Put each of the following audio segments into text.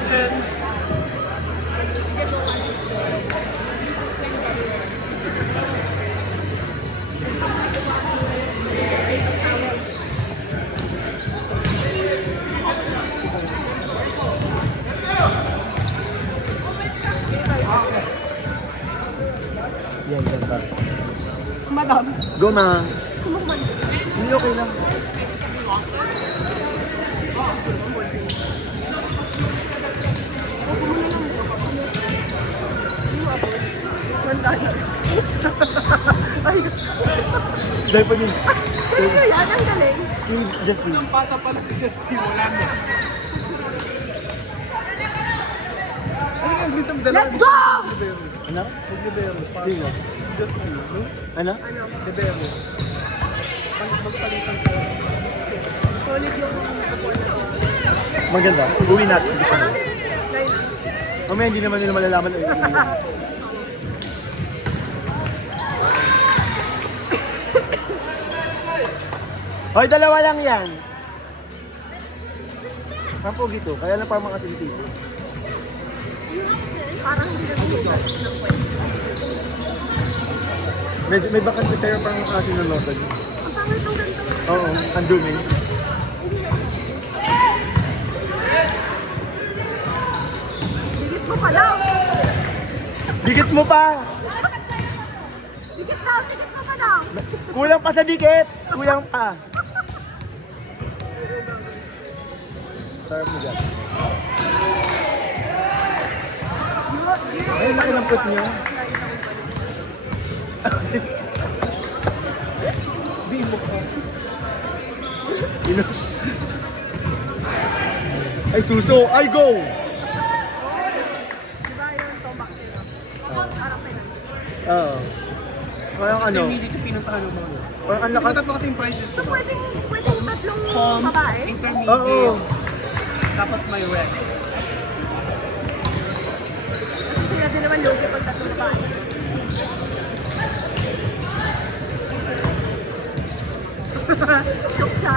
Legends! Yan, yan ba? Madam. Go, ma. Sumukuman. Hindi, okay lang. Ay, Dahil pa din. galing mo yan, ang galing. Si Justin. Ang pasa pa lang si Justin, wala na. Ano nga, minsan dalawa. Let's go! Ano? Maglibero. Sino? Si Justin, no? Ano? Ano? Libero. Magpalitan ka. Solid yung kapon na. Maganda. Uwi natin. Parang, line. Mamaya hindi naman nila malalaman. Hoy, dalawa lang yan. Ang pogi to. Kaya lang parang mga sintito. Parang hindi na binigas ng kwento. May vacancy pero parang kasi nanonood. Ang pangit ng ganito. Oo, ang dumi. Digit mo pa daw. Dikit mo pa! Digit daw, digit mo pa daw. Kulang pa sa dikit! Kulang pa! Sarap mo dyan. Ay, laki ng put niyo. Di mo ka. Ino. Ay, suso! Ay, go! Diba yun, tombak sila? Parang kailan. Oo. Parang ano, Hindi dito pinuntahan ng mga. parang ang Kasi lakas. magkatlo kasi yung prices So, ko. pwedeng tatlong Com, babae? intermediate, Oo. tapos may red. Kasi sila din naman logi pag tatlong babae. Shock siya.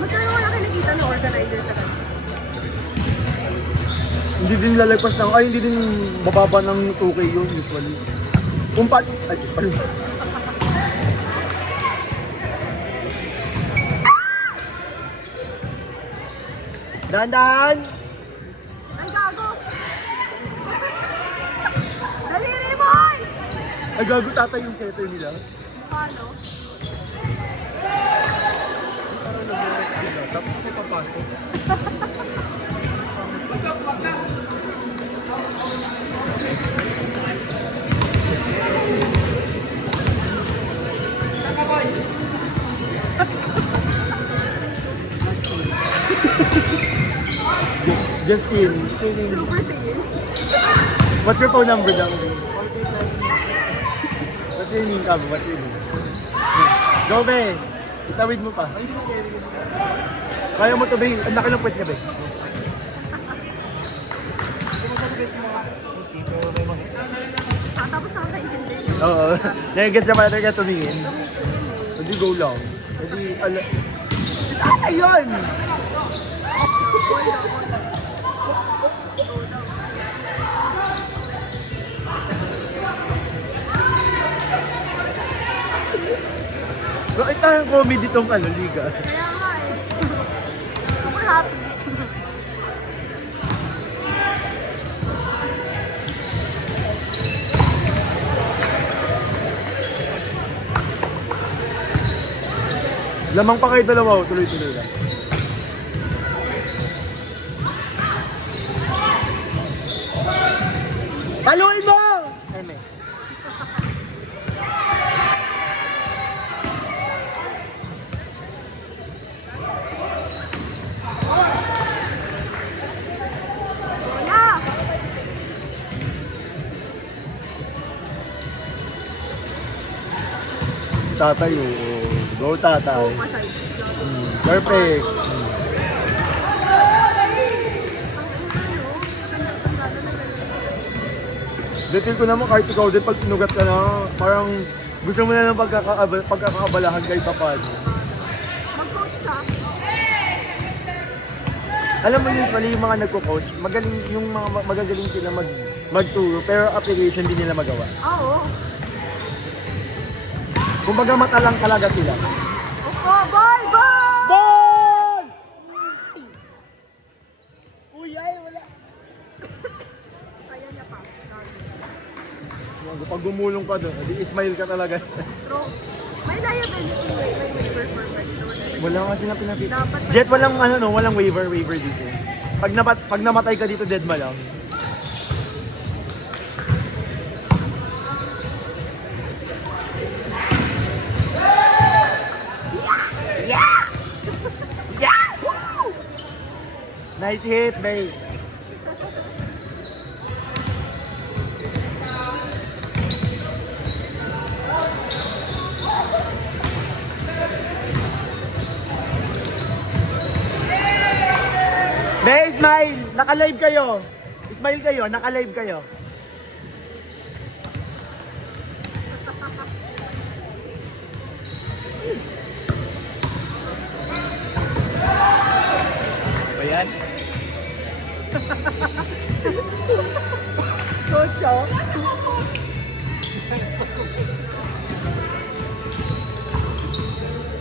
Magkano wala kayo nakita ng organizer sa kanila? Hindi din lalagpas ng, ay hindi din bababa ng 2K yun usually. Kung pa, ay, sorry. Dahan-dahan! Ay, gago! Daliri boy! Ay gago tatay yung setter nila. Mukha, no? Parang nag-red sila, tapos ako papasok. Justin, swimming. Super tingin. What's your phone number lang? What's your name, Cabo? What's your name? Go, be! Itawid mo pa. Kaya mo to, be. Ang laki ng puwet niya, be. Tapos na nakaintindi. Oo. Nag-guess naman natin ka tumingin. Hindi go lang. Hindi, ala... Ayun! Bakit parang comedy tong ano, liga? Kaya nga eh. Super happy. Lamang pa kayo dalawa, tuloy-tuloy lang. Paluin mo! Eme. Wala! Si tatay, oo. Go tatay. Masay. Perfect. Detail ko naman kahit ikaw din pag sinugat ka na, parang gusto mo na ng pagkakaabalahan kahit pa paano. Mag-coach siya. Alam mo usually yung mga nagko-coach, magaling yung mga magagaling sila magturo pero application din nila magawa. Oo. Kumbaga mata lang talaga sila. Opo, ball! Ball! Ball! Uy, ay, wala. Saya niya pa. Pag gumulong ka doon, di smile ka talaga. True. May liability, may waiver for that. Wala kasi na pinapit. Dapat- Jet, walang ano no, walang waiver dito. Pag namatay ka dito, dead ma lang. Nice hit, Bay. Bay, smile! Naka-live kayo. Smile kayo, naka-live kayo. Ba yan? Coach, oh.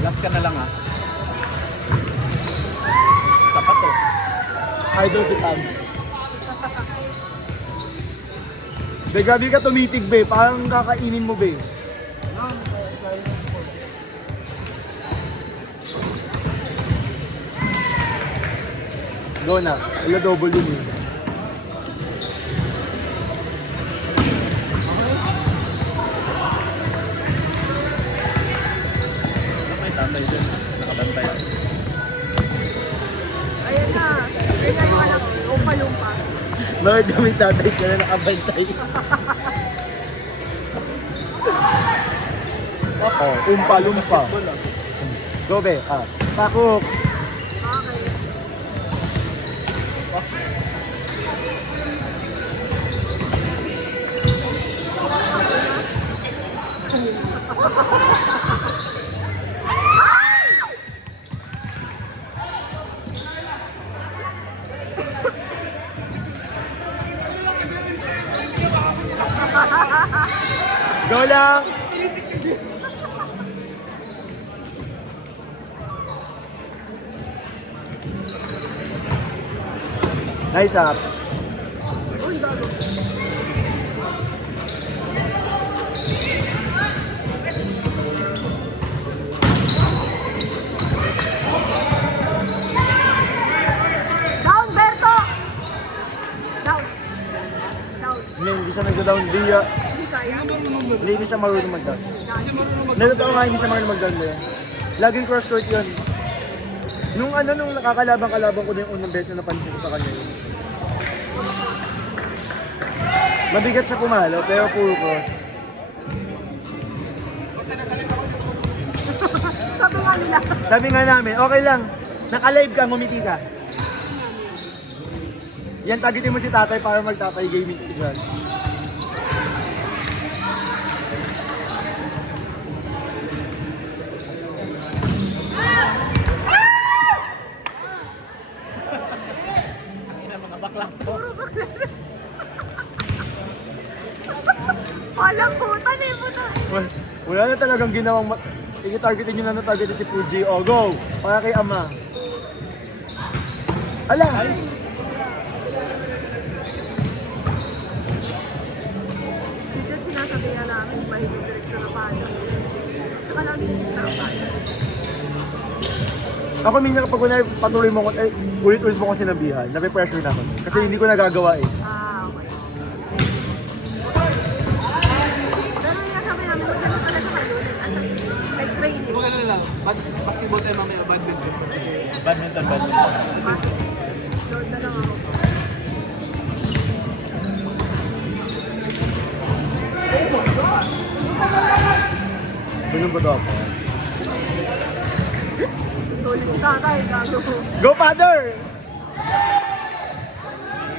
Last ka na lang ah. Sapat to. Idol si Pam. Be, grabe ka tumitig, be. Parang kakainin mo, be. Go na. Wala double yun eh. May tatay dun. Nakabantay ako. Ayan na. Ayan na yung anak. Umpa-lumpa. Bakit kami tatay ka na nakabantay? Oh, umpa-lumpa. Basketball ah. Go, be. Takok. Okay. Go lang. Nice up. Uy, bago. Down, Berto! Down. Down. Hindi siya nag-down. Hindi kaya. Hindi siya marunong mag-down. Down. Nalutoo nga, hindi siya marunong mag-down mo yan. Laging cross-court yun. Nung nakakalaban ko din yung unang beses na napansin ko sa kanya yun. Mabigat siya pumalo, pero puro cross. Sabi nga nila. Sabi nga namin, okay lang, naka-live ka, ngumiti ka. Yan, tagitin mo si tatay para magtatay gaming yan. Puro bakla. Walang puta ni mo na. Wala na talagang ginawang sige, targetin nyo na na-targetin si Fuji. O, go! Para kay Ama. Ala! Diyan sinasabihan namin, mahigit direksyon na paano. Saka lang din na paano. Ako minsan kapag kunwari patuloy mo ko, ulit-ulit mo ko sinabihan, nape-pressure na ako. Kasi hindi ko nagagawa eh. Okay. Pero yung sabi namin, maganda talaga kayo. Like training. Huwag ka na lang. Basketball tayo mamaya. Badminton. Badminton. Mas, load na lang ako. Ganun ba daw ako? Solid si tatay, gago. Go, father!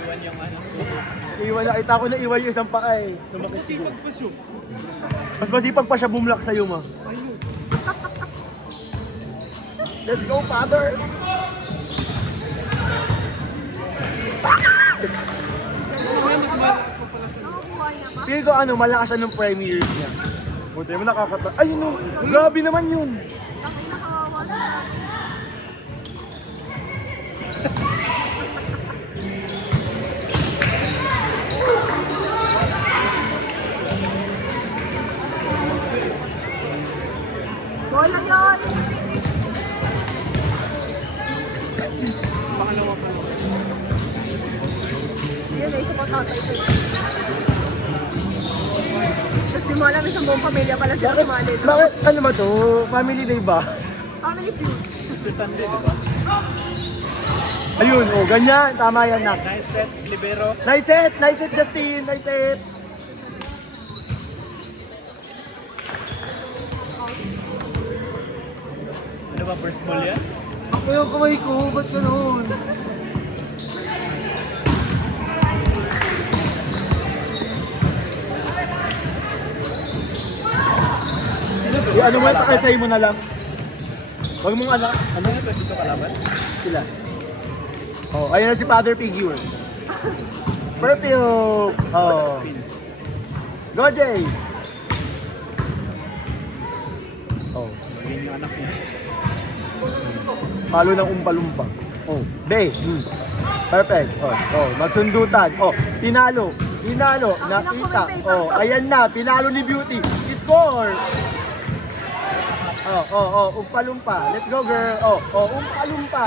Iwan yung ano. Iwan na. Kita ko na iwan yung isang paa eh. Sumakit siguro. Mas masipag pa siya bumlak sa'yo, ma. Let's go, father! Nakakuha niya ba? Feel ko ano, malakas siya nung premieres niya. Buti mo nakakata... Ay, no! Grabe naman yun! Bakit nakawawa na? Bola yun! Yun, isa pa tatay ko. Tapos di mo alam, isang buong pamilya pala sila sumali. Bakit? Ano ba to? Family day ba? Family feud. Mr. Sunday, di ba? Ayun, oh, ganyan. Tama yan, nak. Nice set, libero. Nice set! Nice set, Justin! Nice set! Ano ba, first ball yan? Ako yung kamay ko, ba't ganun? Ano mo, pakasay mo na lang. Huwag mong ano, Ano na ba dito kalaban? sila. Oh, ayun na si Father Figure. Perfume! Oh. Spin. Go, Jay! Oh. Maging yung anak niya. Palo ng umpalumpa. Oh, Bay. Perfect. Oh, oh, magsundutan. Oh, pinalo. Pinalo. Ang Nakita. pinakomentator Oh, ko. ayan na. Pinalo ni Beauty. Score! Oh, oh, oh, umpalumpa. Let's go, girl. Oh, oh, umpalumpa.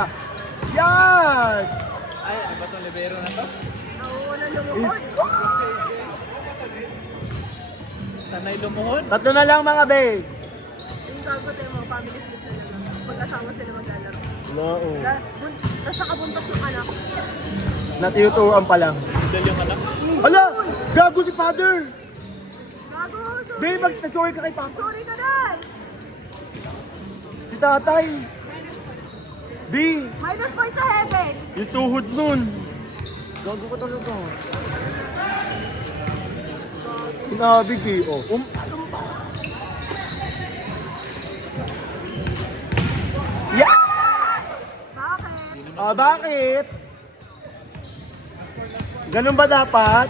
Yes! Ay, ano ba itong libero na to? Nauuna lumuhod. Sanay lumuhod? Tatlo na lang, mga Bay. Yung dapat yung mga family feud na lang. Pagkasama sila maglalaro. No, oh. Tapos nakabuntok yung anak. Natinuturuan pa lang. Idol yung anak. Hala! Gago si Father! Gago! Sorry! Bay, mag-sorry ka kay Papa. Sorry ka na! Si Tatay. B, Minus point sa heaven! yung tuhod nun. Gago ka talaga. Kinabig eh. Oh, Yeah! Bakit? Ah, bakit? Ganun ba dapat?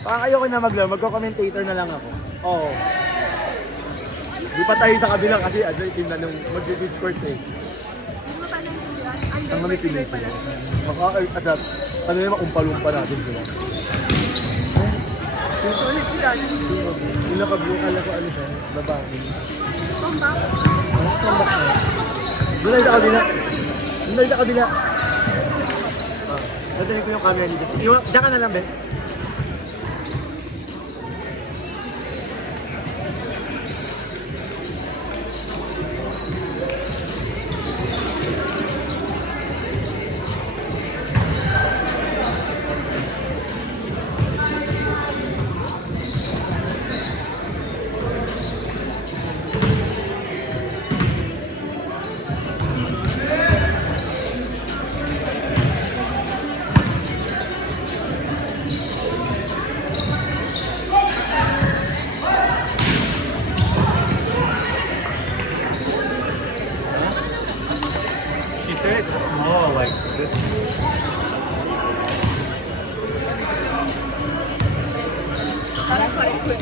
Parang ayoko na magko-commentator na lang ako. Oo. Di pa tayo sa kabilang kasi adult team na nung mag-switch courts eh. Hindi mo pa naintindihan. Ang Ang may Pinoy pinis pala. Asap, ano naman, umpalumpa natin sila. Sulit si Daddy. Yung naka-blue, kala ko ano siya, babae. Tombak. Doon tayo sa kabila. Doon tayo sa kabila. Natayin ko yung camera ni Justin. Diyan ka na lang, Ben. She said it's small, like this. Tara sa ito.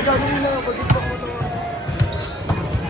Nagagawin na ako.